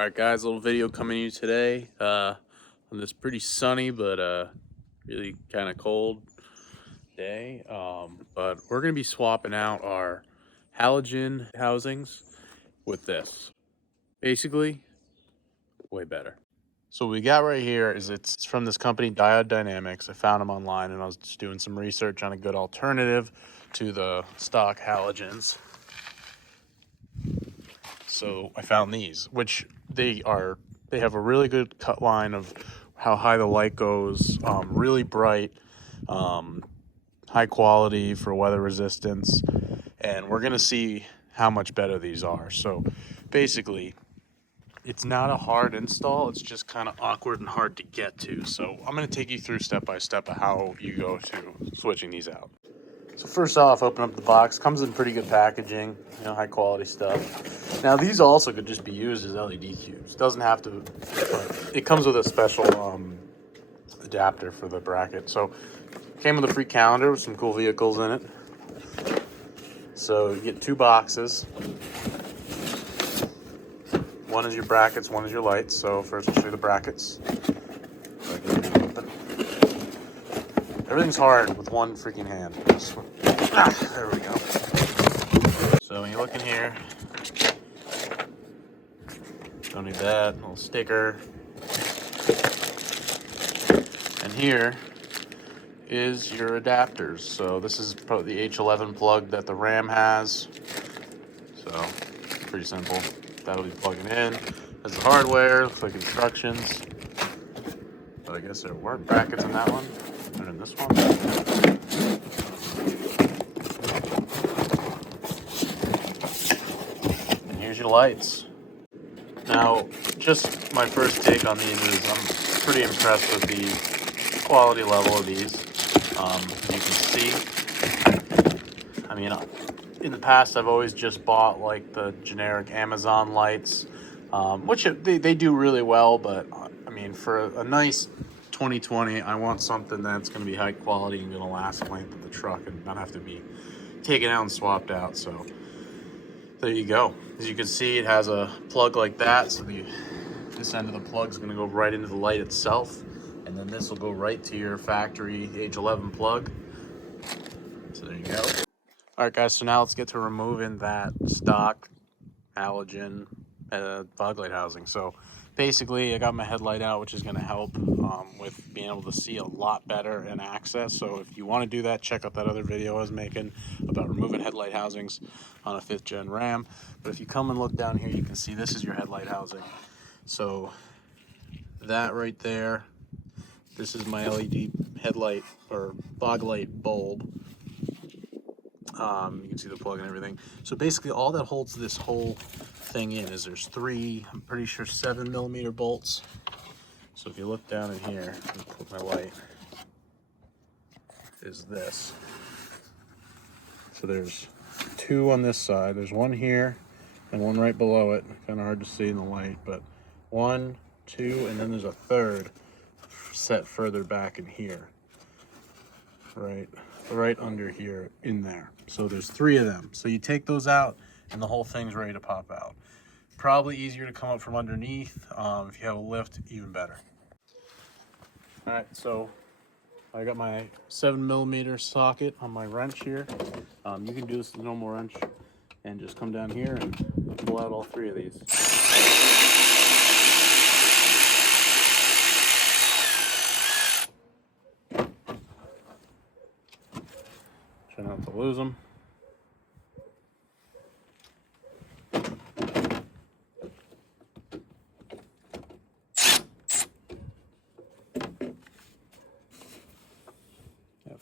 Alright guys, a little video coming to you today on this pretty sunny but really kind of cold day. But we're going to be swapping out our halogen housings with this. Basically, way better. So what we got right here is it's from this company, Diode Dynamics. I found them online and I was just doing some research on a good alternative to the stock halogens. So I found these, which they have a really good cut line of how high the light goes, really bright, high quality for weather resistance, and we're gonna see how much better these are. So basically, it's not a hard install, it's just kind of awkward and hard to get to. So I'm gonna take you through step by step of how you go to switching these out. So first off, open up the box. Comes in pretty good packaging, high quality stuff. Now these also could just be used as LED cubes. Doesn't have to, but it comes with a special adapter for the bracket. So came with a free calendar with some cool vehicles in it. So you get two boxes. One is your brackets, one is your lights. So first I'll show you the brackets. Everything's hard with one freaking hand. There we go. So when you look in here, don't need that, little sticker. And here is your adapters. So this is probably the H11 plug that the RAM has. So pretty simple. That'll be plugging in. There's the hardware, looks like instructions. But I guess there weren't brackets in that one. And in this one. And here's your lights. Now, just my first take on these is I'm pretty impressed with the quality level of these. You can see, I mean, in the past I've always just bought like the generic Amazon lights, which they do really well, but I mean, for a nice 2020, I want something that's going to be high quality and going to last the length of the truck and not have to be taken out and swapped out. So there you go. As you can see, it has a plug like that. So this end of the plug is going to go right into the light itself. And then this will go right to your factory H11 plug. So there you go. All right, guys. So now let's get to removing that stock halogen fog light housing. So basically, I got my headlight out, which is going to help with being able to see a lot better and access. So if you want to do that, check out that other video I was making about removing headlight housings on a 5th gen Ram. But if you come and look down here, you can see this is your headlight housing. So that right there, this is my LED headlight or fog light bulb. You can see the plug and everything. So basically all that holds this whole thing in is there's three, I'm pretty sure 7mm bolts. So if you look down in here, and put my light, is this. So there's two on this side. There's one here and one right below it. Kind of hard to see in the light, but 1, 2, and then there's a third set further back in here. Right under here in there. So there's 3 of them. So you take those out and the whole thing's ready to pop out. Probably easier to come up from underneath. If you have a lift, even better. All right, so I got my 7mm socket on my wrench here. You can do this with a normal wrench and just come down here and pull out all 3 of these. Try not to lose them.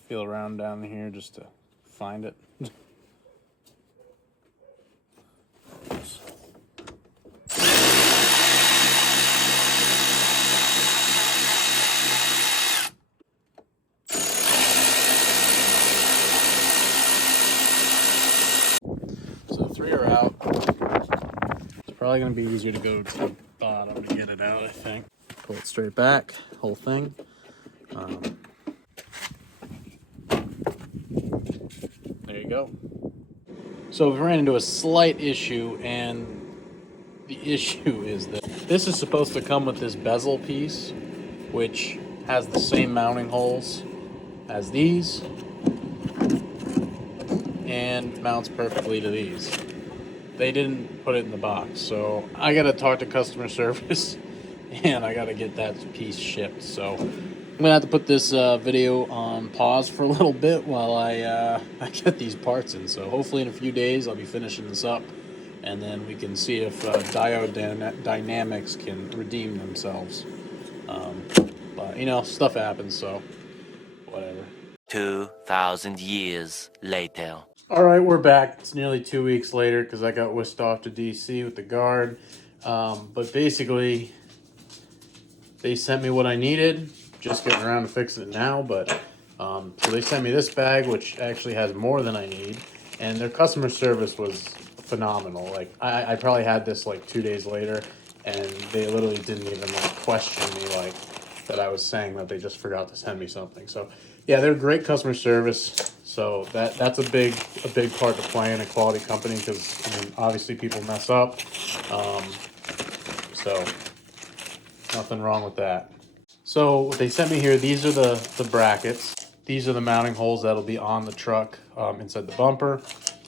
Feel around down here just to find it. So 3 are out. It's probably going to be easier to go to the bottom to get it out, I think. Pull it straight back, whole thing. There you go. So we ran into a slight issue, and the issue is that This is supposed to come with this bezel piece, which has the same mounting holes as these and mounts perfectly to these. They didn't put it in the box, so I gotta talk to customer service and I gotta get that piece shipped. So I'm gonna have to put this video on pause for a little bit while I get these parts in. So hopefully in a few days I'll be finishing this up, and then we can see if Diode Dynamics can redeem themselves. But you know, stuff happens, so whatever. 2,000 years later. All right, we're back. It's nearly 2 weeks later because I got whisked off to DC with the guard. But basically, they sent me what I needed. Just getting around to fixing it now. But so they sent me this bag, which actually has more than I need. And their customer service was phenomenal. Like I probably had this like 2 days later, and they literally didn't even like question me like that I was saying that they just forgot to send me something. So yeah, they're great customer service. So that's a big part to play in a quality company, because I mean obviously people mess up. So nothing wrong with that. So what they sent me here, these are the brackets. These are the mounting holes that'll be on the truck inside the bumper.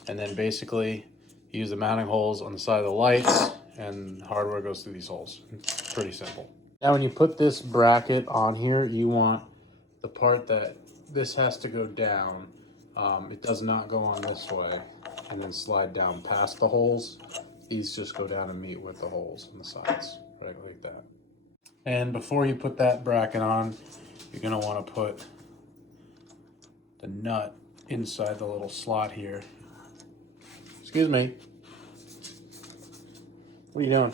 And then basically use the mounting holes on the side of the lights, and hardware goes through these holes. It's pretty simple. Now when you put this bracket on here, you want the part that this has to go down. It does not go on this way and then slide down past the holes. These just go down and meet with the holes on the sides, right like that. And before you put that bracket on, you're gonna want to put the nut inside the little slot here. Excuse me. What are you doing?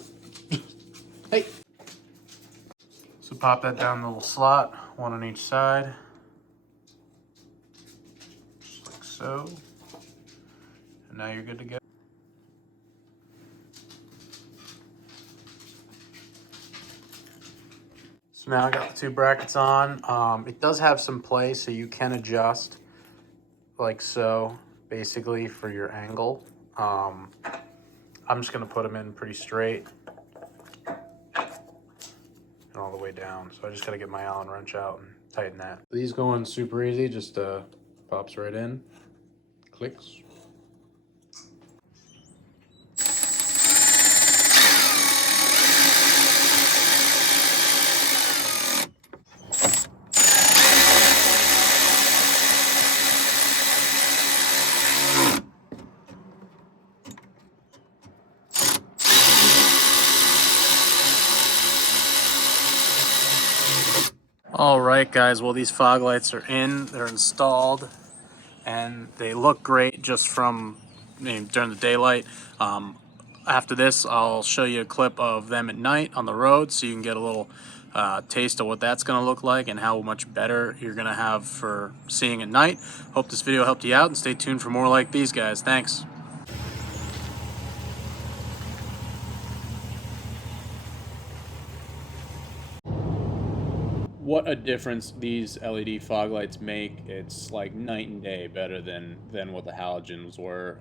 Hey. So pop that down the little slot, one on each side. Just like so. And now you're good to go. So now I got the two brackets on. It does have some play, so you can adjust like so, basically for your angle. I'm just gonna put them in pretty straight and all the way down. So I just gotta get my Allen wrench out and tighten that. These go in super easy, just pops right in, clicks. All right, guys, well, these fog lights are in, they're installed, and they look great just from during the daylight. After this, I'll show you a clip of them at night on the road so you can get a little taste of what that's going to look like and how much better you're going to have for seeing at night. Hope this video helped you out, and stay tuned for more like these guys. Thanks. What a difference these LED fog lights make. It's like night and day better than what the halogens were.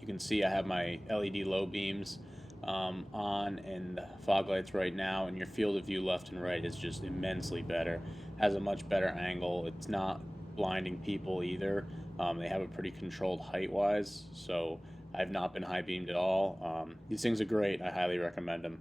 You can see I have my LED low beams on, and the fog lights right now, and your field of view left and right is just immensely better. Has a much better angle. It's not blinding people either. They have it pretty controlled height wise, so I've not been high beamed at all. These things are great. I highly recommend them.